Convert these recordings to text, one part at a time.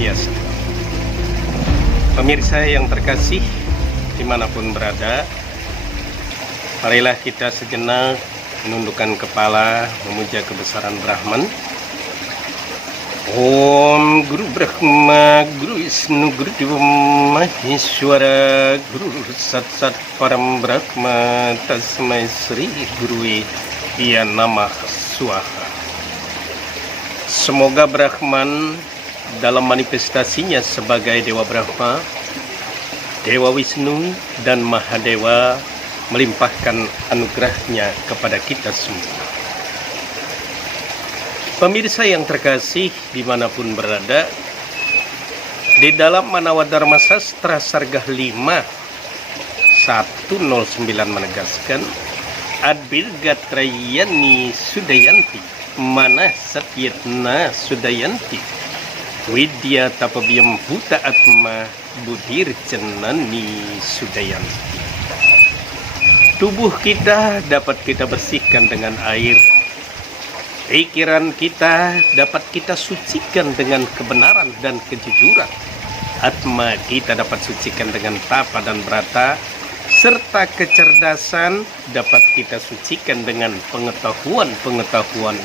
Swastiastu. Pemirsa yang terkasih dimanapun berada, marilah kita sejenak menundukkan kepala memuja kebesaran Brahman. Om Guru Brahma Guru Wisnu Guru Dewa Maheswara Guru Sat Sat Param Brahma Tasmai Sri Gurue Ya Namah Swaha. Semoga Brahman dalam manifestasinya sebagai Dewa Brahma, Dewa Wisnu dan Mahadewa melimpahkan anugerahnya kepada kita semua. Pemirsa yang terkasih dimanapun berada, di dalam Manawa Dharma Sastra Sargah 5:109 menegaskan Adbirgatrayani Sudayanti Mana Satyetna Sudayanti Widya Tapabiyam Buta Atma Budir Cenani Sudayanti. Tubuh kita dapat kita bersihkan dengan air. Pikiran kita dapat kita sucikan dengan kebenaran dan kejujuran. Atma kita dapat sucikan dengan tapa dan brata, serta kecerdasan dapat kita sucikan dengan pengetahuan-pengetahuan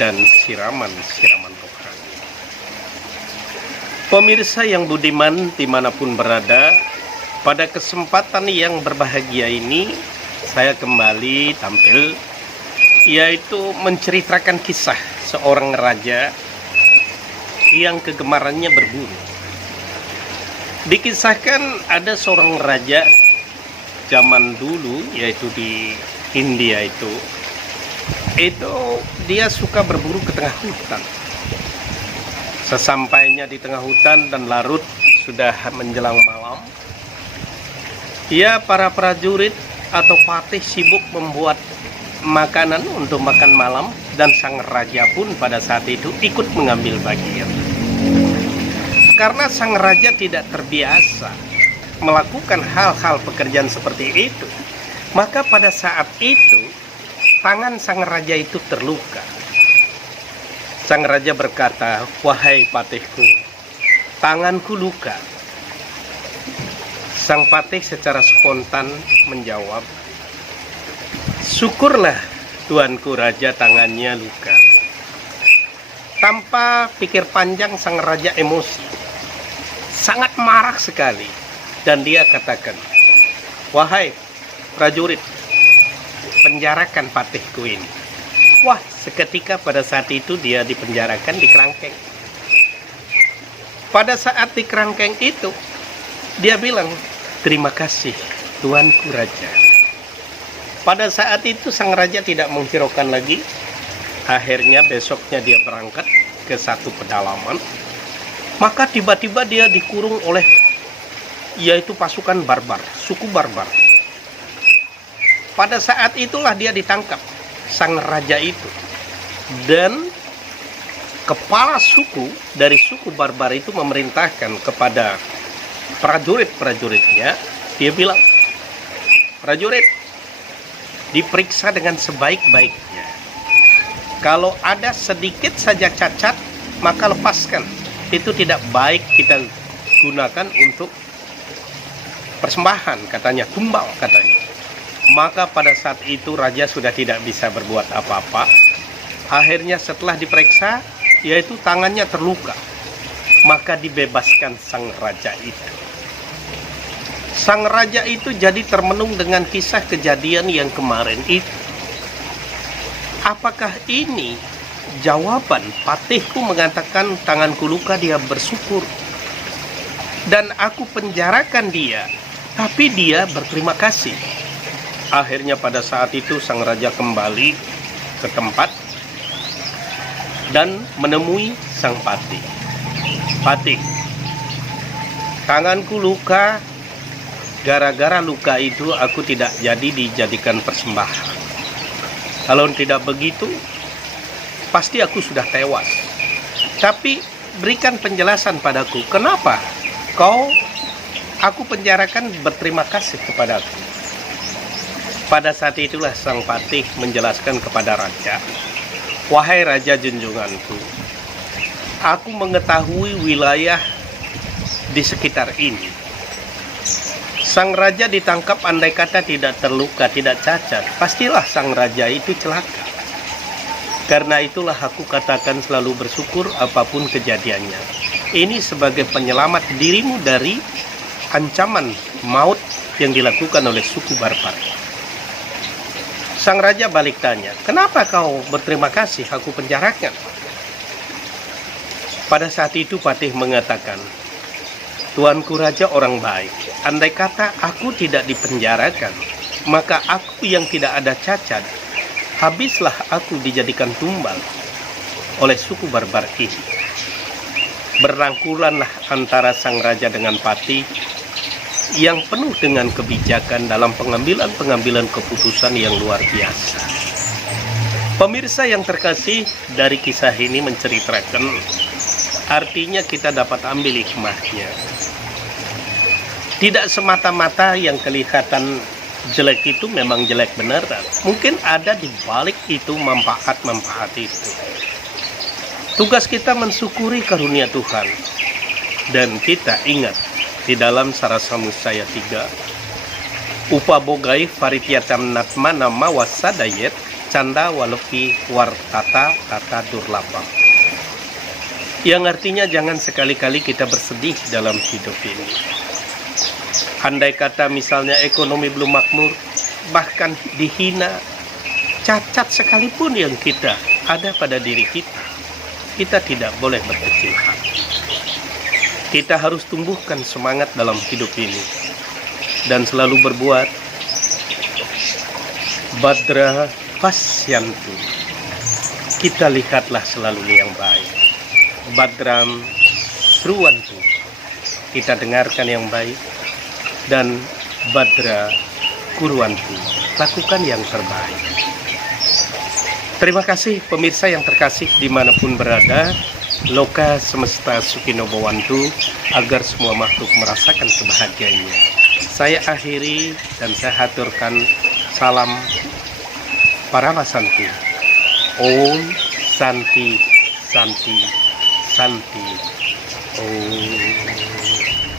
dan siraman-siraman rohani. Pemirsa yang budiman dimanapun berada, pada kesempatan yang berbahagia ini saya kembali tampil, yaitu menceritakan kisah seorang raja yang kegemarannya berburu. Dikisahkan ada seorang raja zaman dulu, yaitu di India itu dia suka berburu ke tengah hutan. Sesampainya di tengah hutan dan larut sudah menjelang malam, para prajurit atau patih sibuk membuat makanan untuk makan malam, dan sang raja pun pada saat itu ikut mengambil bagian. Karena sang raja tidak terbiasa melakukan hal-hal pekerjaan seperti itu, maka pada saat itu tangan sang raja itu terluka. Sang raja berkata, "Wahai patihku, tanganku luka." Sang patih secara spontan menjawab, "Syukurlah tuanku raja, tangannya luka." Tanpa pikir panjang sang raja emosi, sangat marah sekali, dan dia katakan, "Wahai prajurit, penjarakan patihku ini." Wah, seketika pada saat itu dia dipenjarakan di kerangkeng. Pada saat di kerangkeng itu, dia bilang, "Terima kasih tuanku raja." Pada saat itu sang raja tidak menghiraukan lagi. Akhirnya besoknya dia berangkat ke satu pedalaman. Maka tiba-tiba dia dikurung oleh yaitu pasukan barbar, suku barbar. Pada saat itulah dia ditangkap, sang raja itu. Dan kepala suku dari suku barbar itu memerintahkan kepada prajurit-prajuritnya, dia bilang, "Prajurit, diperiksa dengan sebaik-baiknya. Kalau ada sedikit saja cacat, maka lepaskan. Itu tidak baik kita gunakan untuk persembahan," katanya, "tumbal," katanya. Maka pada saat itu raja sudah tidak bisa berbuat apa-apa. Akhirnya setelah diperiksa, yaitu tangannya terluka, maka dibebaskan sang raja itu. Sang raja itu jadi termenung dengan kisah kejadian yang kemarin itu. Apakah ini jawaban patihku mengatakan tanganku luka, dia bersyukur, dan aku penjarakan dia, tapi dia berterima kasih. Akhirnya pada saat itu sang raja kembali ke tempat dan menemui sang patih. "Patih, tanganku luka. Gara-gara luka itu aku tidak jadi dijadikan persembahan. Kalau tidak begitu, pasti aku sudah tewas. Tapi berikan penjelasan padaku, kenapa aku penjarakan berterima kasih kepadaku?" Pada saat itulah sang patih menjelaskan kepada raja, "Wahai raja junjunganku, aku mengetahui wilayah di sekitar ini. Sang raja ditangkap, andai kata tidak terluka, tidak cacat, pastilah sang raja itu celaka. Karena itulah aku katakan selalu bersyukur apapun kejadiannya. Ini sebagai penyelamat dirimu dari ancaman maut yang dilakukan oleh suku Barbar. Sang raja balik tanya, kenapa kau berterima kasih aku penjarakan? Pada saat itu Patih mengatakan, Tuanku Raja orang baik, andai kata aku tidak dipenjarakan, maka aku yang tidak ada cacat, habislah aku dijadikan tumbal oleh suku Barbar ini. Berangkulanlah antara sang raja dengan Patih yang penuh dengan kebijakan dalam pengambilan keputusan yang luar biasa. Pemirsa yang terkasih, dari kisah ini menceritakan artinya kita dapat ambil hikmahnya. Tidak semata-mata yang kelihatan jelek itu memang jelek beneran. Mungkin ada di balik itu manfaat-manfaat itu. Tugas kita mensyukuri karunia Tuhan. Dan kita ingat, di dalam Sarasa Musaya 3, Upabogai Faritiatam Natma Nama Wasadayet Canda Walepi Wartata Tata Durlapam. Yang artinya jangan sekali-kali kita bersedih dalam hidup ini. Andai kata misalnya ekonomi belum makmur, bahkan dihina, cacat sekalipun yang kita ada pada diri kita tidak boleh berkecil hati. Kita harus tumbuhkan semangat dalam hidup ini dan selalu berbuat Badra Pasyantu. Kita lihatlah selalu yang baik. Badram Sruwantu. Kita dengarkan yang baik. Dan Badra Kurwantu, lakukan yang terbaik. Terima kasih pemirsa yang terkasih dimanapun berada. Loka semesta Sukino Bhawantu, agar semua makhluk merasakan kebahagiaannya. Saya akhiri dan saya haturkan salam Paramasanti. Om Santi Santi Santi Om.